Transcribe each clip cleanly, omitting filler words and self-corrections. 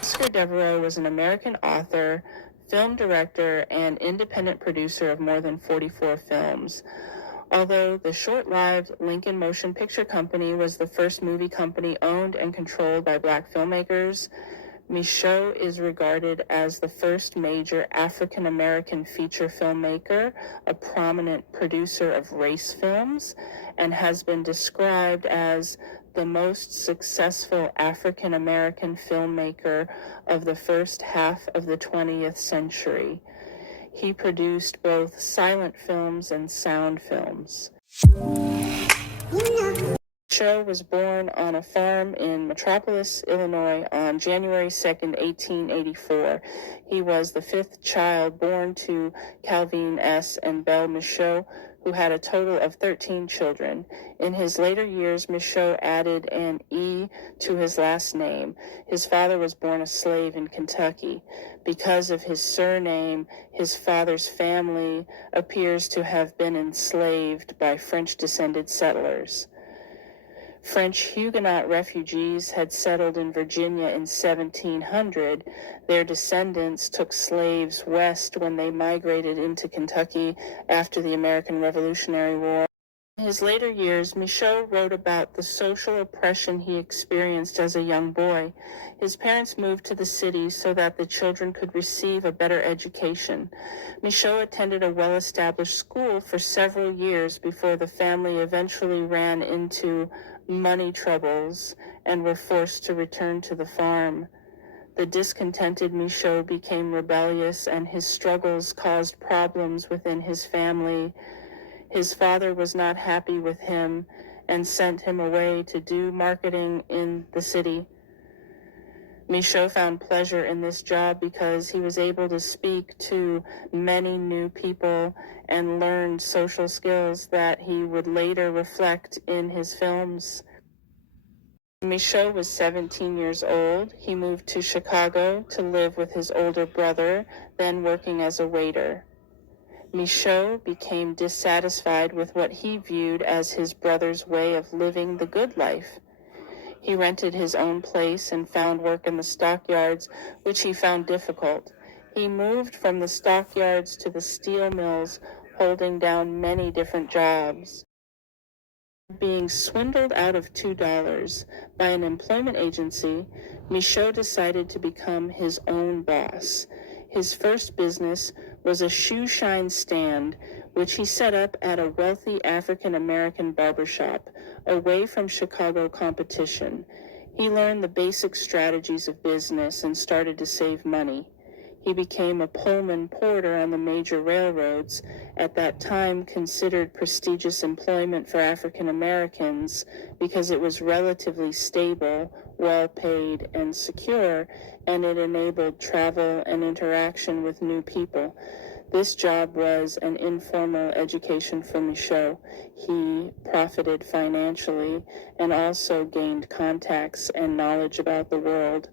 Oscar Devereaux was an American author, film director, and independent producer of more than 44 films. Although the short-lived Lincoln Motion Picture Company was the first movie company owned and controlled by Black filmmakers, Micheaux is regarded as the first major African-American feature filmmaker, a prominent producer of race films, and has been described as the most successful African-American filmmaker of the first half of the 20th century. He produced both silent films and sound films. Micheaux was born on a farm in Metropolis, Illinois on January 2nd, 1884. He was the fifth child born to Calvin S. and Belle Micheaux, who had a total of 13 children. In his later years, Micheaux added an E to his last name. His father was born a slave in Kentucky. Because of his surname, his father's family appears to have been enslaved by French-descended settlers. French Huguenot refugees had settled in Virginia in 1700. Their descendants took slaves west when they migrated into Kentucky after the American Revolutionary War. In his later years, Micheaux wrote about the social oppression he experienced as a young boy. His parents moved to the city so that the children could receive a better education. Micheaux attended a well-established school for several years before the family eventually ran into money troubles and were forced to return to the farm. The discontented Micheaux became rebellious, and his struggles caused problems within his family. His father was not happy with him and sent him away to do marketing in the city. Micheaux found pleasure in this job because he was able to speak to many new people and learned social skills that he would later reflect in his films. Micheaux was 17 years old. He moved to Chicago to live with his older brother, then working as a waiter. Micheaux became dissatisfied with what he viewed as his brother's way of living the good life. He rented his own place and found work in the stockyards, which he found difficult. He moved from the stockyards to the steel mills, holding down many different jobs. Being swindled out of $2 by an employment agency, Micheaux decided to become his own boss. His first business was a shoe shine stand, which he set up at a wealthy African-American barbershop, away from Chicago competition. He learned the basic strategies of business and started to save money. He became a Pullman porter on the major railroads, at that time considered prestigious employment for African Americans because it was relatively stable, well-paid, and secure, and it enabled travel and interaction with new people. This job was an informal education for Micheaux. He profited financially and also gained contacts and knowledge about the world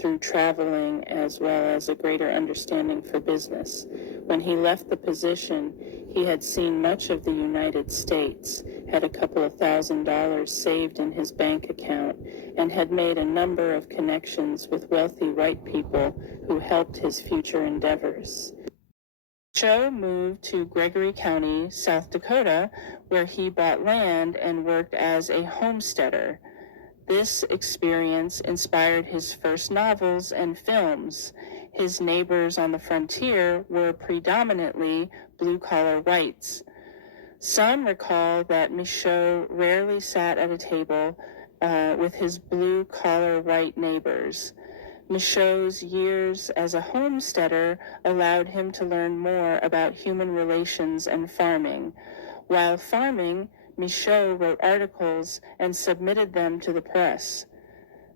through traveling, as well as a greater understanding for business. When he left the position, he had seen much of the United States, had a couple of $1,000s saved in his bank account, and had made a number of connections with wealthy white people who helped his future endeavors. Micheaux moved to Gregory County, South Dakota, where he bought land and worked as a homesteader. This experience inspired his first novels and films. His neighbors on the frontier were predominantly blue-collar whites. Some recall that Micheaux rarely sat at a table with his blue-collar white neighbors. Micheaux's years as a homesteader allowed him to learn more about human relations and farming. While farming, Micheaux wrote articles and submitted them to the press.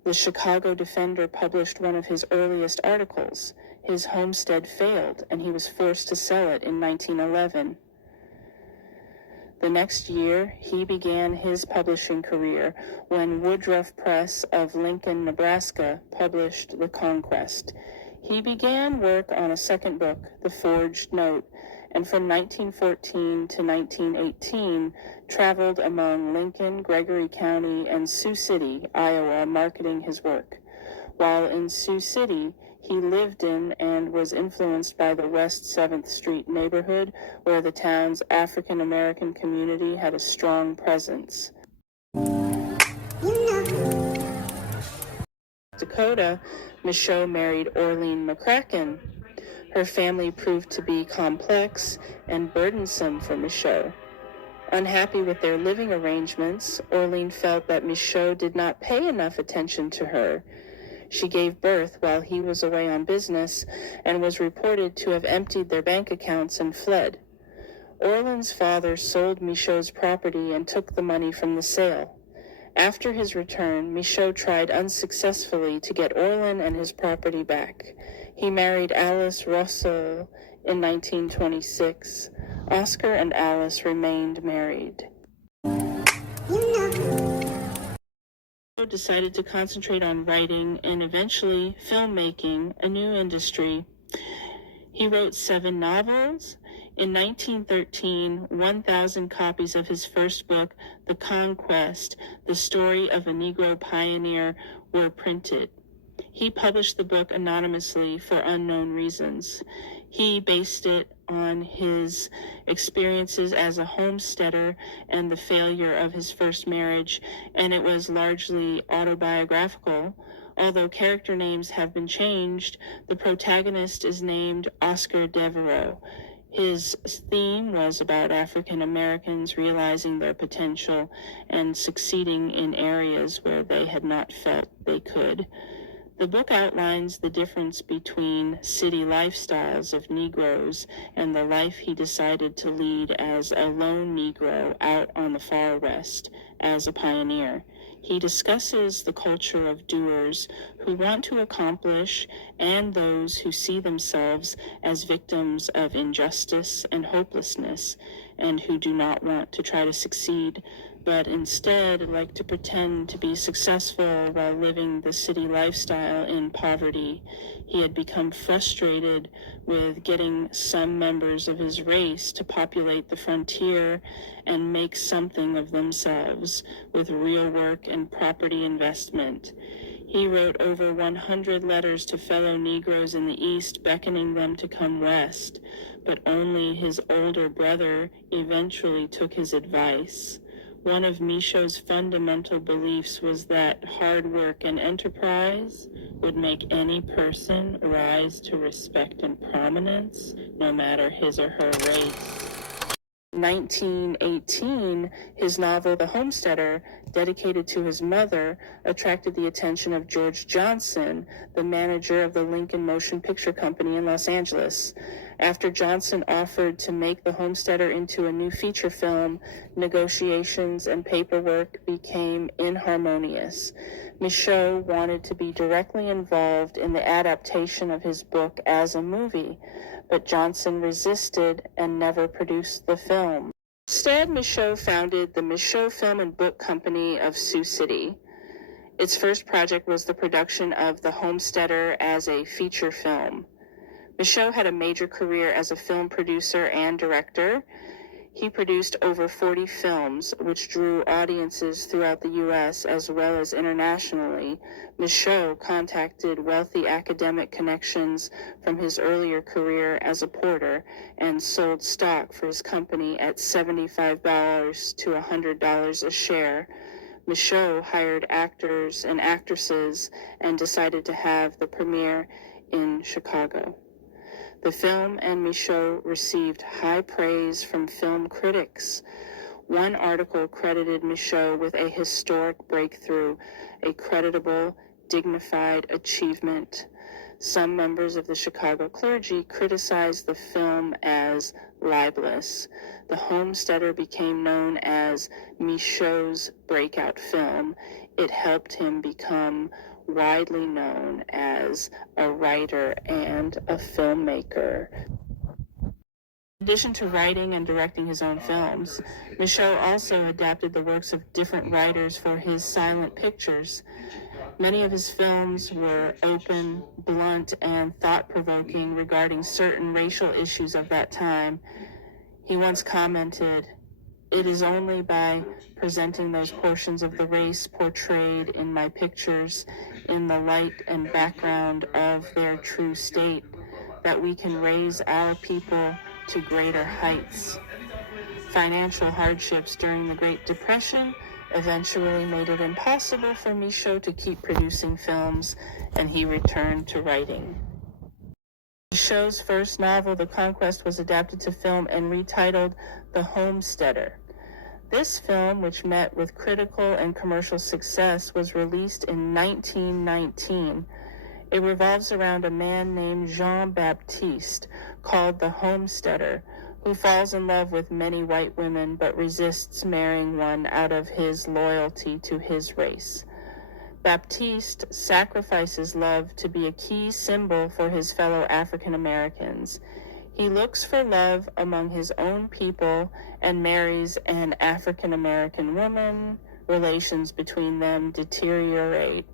The Chicago Defender published one of his earliest articles. His homestead failed, and he was forced to sell it in 1911. The next year, he began his publishing career when Woodruff Press of Lincoln, Nebraska, published The Conquest. He began work on a second book, The Forged Note, and from 1914 to 1918 traveled among Lincoln, Gregory County, and Sioux City, Iowa, marketing his work. While in Sioux City, he lived in and was influenced by the West 7th Street neighborhood, where the town's African American community had a strong presence. Dakota, Micheaux married Orlean McCracken. Her family proved to be complex and burdensome for Micheaux. Unhappy with their living arrangements, Orlean felt that Micheaux did not pay enough attention to her. She gave birth while he was away on business and was reported to have emptied their bank accounts and fled. Orlean's father sold Micheaux's property and took the money from the sale. After his return, Micheaux tried unsuccessfully to get Orlean and his property back. He married Alice Russell in 1926. Oscar and Alice remained married. Decided to concentrate on writing and eventually filmmaking, a new industry. He wrote 7 novels. In 1913, 1,000 copies of his first book, The Conquest, the story of a Negro pioneer, were printed. He published the book anonymously for unknown reasons. He based it on his experiences as a homesteader and the failure of his first marriage, and it was largely autobiographical. Although character names have been changed, the protagonist is named Oscar Devereaux. His theme was about African Americans realizing their potential and succeeding in areas where they had not felt they could. The book outlines the difference between city lifestyles of Negroes and the life he decided to lead as a lone Negro out on the far West as a pioneer. He discusses the culture of doers who want to accomplish and those who see themselves as victims of injustice and hopelessness and who do not want to try to succeed, but instead like to pretend to be successful while living the city lifestyle in poverty. He had become frustrated with getting some members of his race to populate the frontier and make something of themselves with real work and property investment. He wrote over 100 letters to fellow Negroes in the East beckoning them to come west, but only his older brother eventually took his advice. One of Micheaux's fundamental beliefs was that hard work and enterprise would make any person rise to respect and prominence, no matter his or her race. 1918, his novel The Homesteader, dedicated to his mother, attracted the attention of George Johnson, the manager of the Lincoln Motion Picture Company in Los Angeles. After Johnson offered to make The Homesteader into a new feature film, negotiations and paperwork became inharmonious. Micheaux wanted to be directly involved in the adaptation of his book as a movie, but Johnson resisted and never produced the film. Instead, Micheaux founded the Micheaux Film and Book Company of Sioux City. Its first project was the production of The Homesteader as a feature film. Micheaux had a major career as a film producer and director. He produced over 40 films, which drew audiences throughout the U.S. as well as internationally. Micheaux contacted wealthy academic connections from his earlier career as a porter and sold stock for his company at $75 to $100 a share. Micheaux hired actors and actresses and decided to have the premiere in Chicago. The film and Micheaux received high praise from film critics. One article credited Micheaux with a historic breakthrough, a creditable, dignified achievement. Some members of the Chicago clergy criticized the film as libelous. The Homesteader became known as Micheaux's breakout film. It helped him become widely known as a writer and a filmmaker. In addition to writing and directing his own films, Micheaux also adapted the works of different writers for his silent pictures. Many of his films were open, blunt, and thought-provoking regarding certain racial issues of that time. He once commented, "It is only by presenting those portions of the race portrayed in my pictures in the light and background of their true state that we can raise our people to greater heights." Financial hardships during the Great Depression eventually made it impossible for Micheaux to keep producing films, and he returned to writing. Micheaux's first novel, The Conquest, was adapted to film and retitled The Homesteader. This film, which met with critical and commercial success, was released in 1919. It revolves around a man named Jean-Baptiste, called the Homesteader, who falls in love with many white women but resists marrying one out of his loyalty to his race. Baptiste sacrifices love to be a key symbol for his fellow African Americans. He looks for love among his own people and marries an African American woman. Relations between them deteriorate.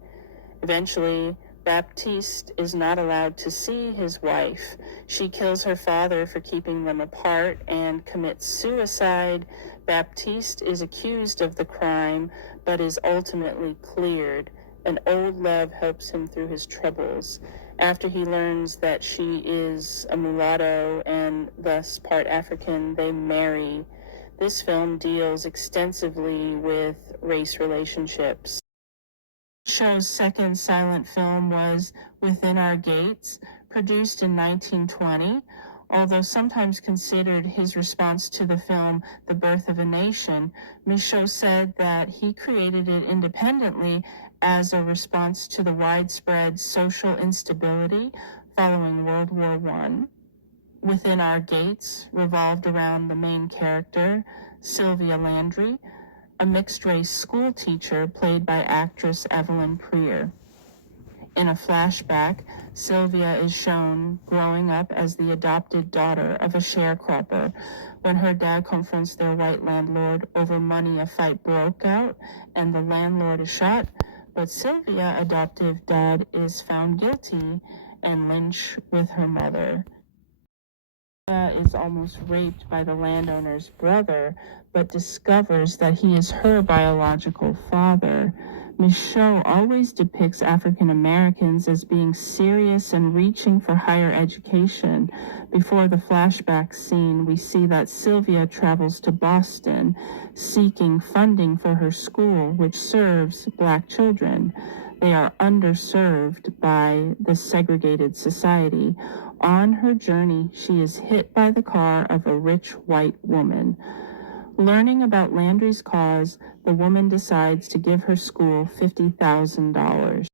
Eventually, Baptiste is not allowed to see his wife. She kills her father for keeping them apart and commits suicide. Baptiste is accused of the crime, but is ultimately cleared. An old love helps him through his troubles. After he learns that she is a mulatto and thus part African, they marry. This film deals extensively with race relationships. Micheaux's second silent film was Within Our Gates, produced in 1920. Although sometimes considered his response to the film The Birth of a Nation, Micheaux said that he created it independently as a response to the widespread social instability following World War I. Within Our Gates revolved around the main character, Sylvia Landry, a mixed-race school teacher played by actress Evelyn Prier. In a flashback, Sylvia is shown growing up as the adopted daughter of a sharecropper. When her dad confronts their white landlord over money, a fight broke out and the landlord is shot, but Sylvia's adoptive dad is found guilty and lynched with her mother. Is almost raped by the landowner's brother, but discovers that he is her biological father. Micheaux always depicts African Americans as being serious and reaching for higher education. Before the flashback scene, we see that Sylvia travels to Boston, seeking funding for her school, which serves Black children. They are underserved by the segregated society. On her journey, she is hit by the car of a rich white woman. Learning about Landry's cause, the woman decides to give her school $50,000.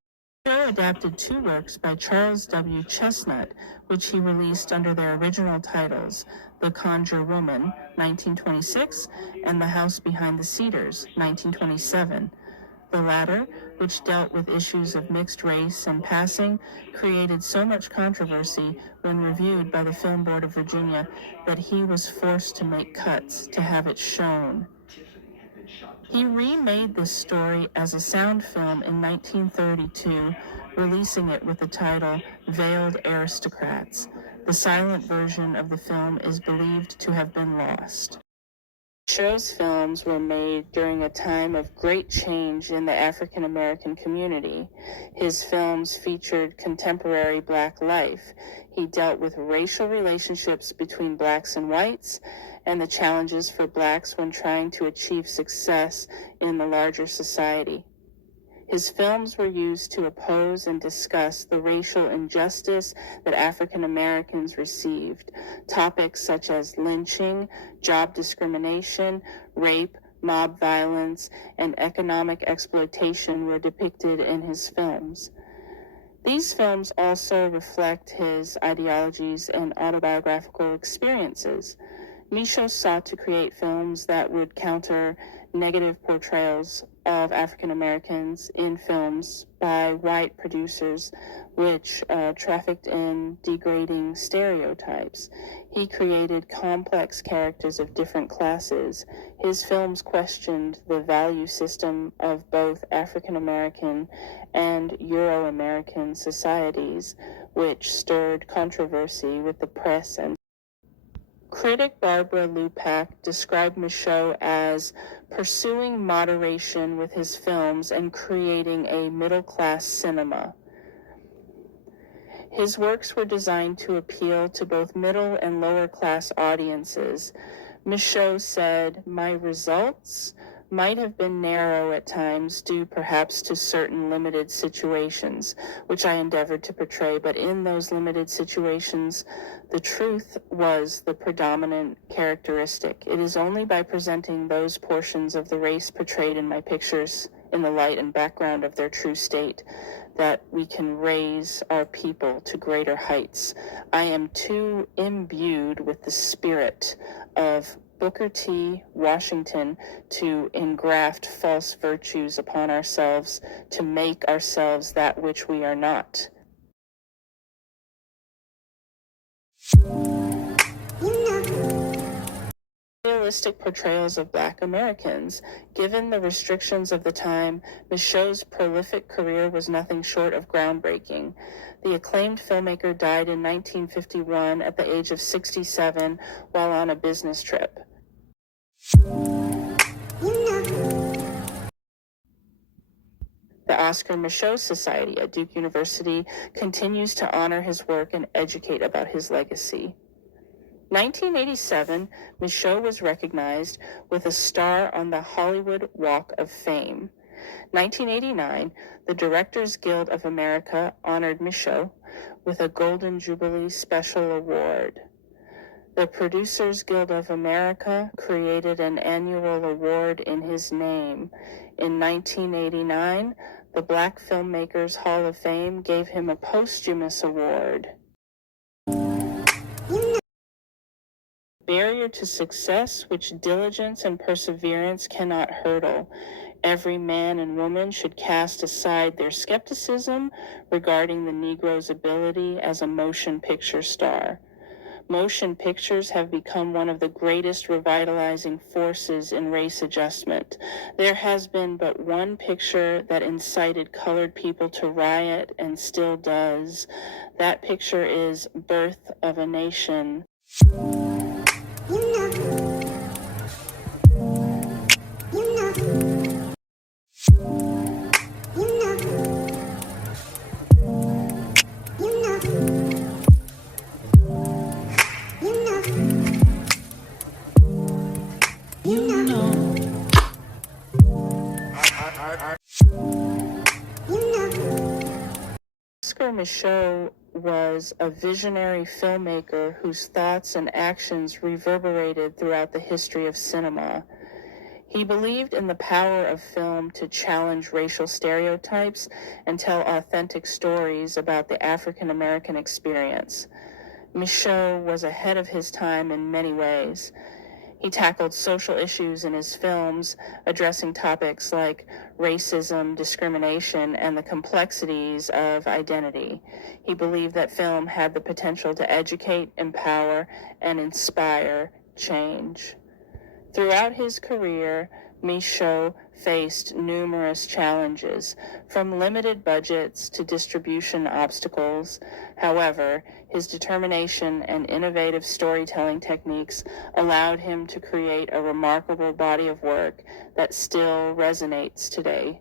Micheaux adapted two works by Charles W. Chestnut, which he released under their original titles, The Conjure Woman, 1926, and The House Behind the Cedars, 1927. The latter, which dealt with issues of mixed race and passing, created so much controversy when reviewed by the Film Board of Virginia that he was forced to make cuts to have it shown. He remade this story as a sound film in 1932, releasing it with the title Veiled Aristocrats. The silent version of the film is believed to have been lost. Micheaux's films were made during a time of great change in the African American community. His films featured contemporary Black life. He dealt with racial relationships between Blacks and whites and the challenges for Blacks when trying to achieve success in the larger society. His films were used to oppose and discuss the racial injustice that African Americans received. Topics such as lynching, job discrimination, rape, mob violence, and economic exploitation were depicted in his films. These films also reflect his ideologies and autobiographical experiences. Micheaux sought to create films that would counter negative portrayals of African Americans in films by white producers, which trafficked in degrading stereotypes. He created complex characters of different classes. His films questioned the value system of both African American and Euro-American societies, which stirred controversy with the press and critic Barbara Lupac described Micheaux as pursuing moderation with his films and creating a middle-class cinema. His works were designed to appeal to both middle and lower-class audiences. Micheaux said, "My results might have been narrow at times due perhaps to certain limited situations, which I endeavored to portray, but in those limited situations, the truth was the predominant characteristic. It is only by presenting those portions of the race portrayed in my pictures in the light and background of their true state that we can raise our people to greater heights. I am too imbued with the spirit of Booker T. Washington to engraft false virtues upon ourselves, to make ourselves that which we are not." Realistic portrayals of Black Americans. Given the restrictions of the time, Micheaux's prolific career was nothing short of groundbreaking. The acclaimed filmmaker died in 1951 at the age of 67 while on a business trip. The Oscar Micheaux Society at Duke University continues to honor his work and educate about his legacy. 1987, Micheaux was recognized with a star on the Hollywood Walk of Fame. 1989, the Directors Guild of America honored Micheaux with a Golden Jubilee Special Award. The Producers Guild of America created an annual award in his name. In 1989, the Black Filmmakers Hall of Fame gave him a posthumous award. Barrier to success which diligence and perseverance cannot hurdle. Every man and woman should cast aside their skepticism regarding the Negro's ability as a motion picture star. Motion pictures have become one of the greatest revitalizing forces in race adjustment. There has been but one picture that incited colored people to riot and still does. That picture is Birth of a Nation. Oscar Micheaux was a visionary filmmaker whose thoughts and actions reverberated throughout the history of cinema. He believed in the power of film to challenge racial stereotypes and tell authentic stories about the African American experience. Micheaux was ahead of his time in many ways. He tackled social issues in his films, addressing topics like racism, discrimination, and the complexities of identity. He believed that film had the potential to educate, empower, and inspire change. Throughout his career, Micheaux faced numerous challenges, from limited budgets to distribution obstacles. However, his determination and innovative storytelling techniques allowed him to create a remarkable body of work that still resonates today.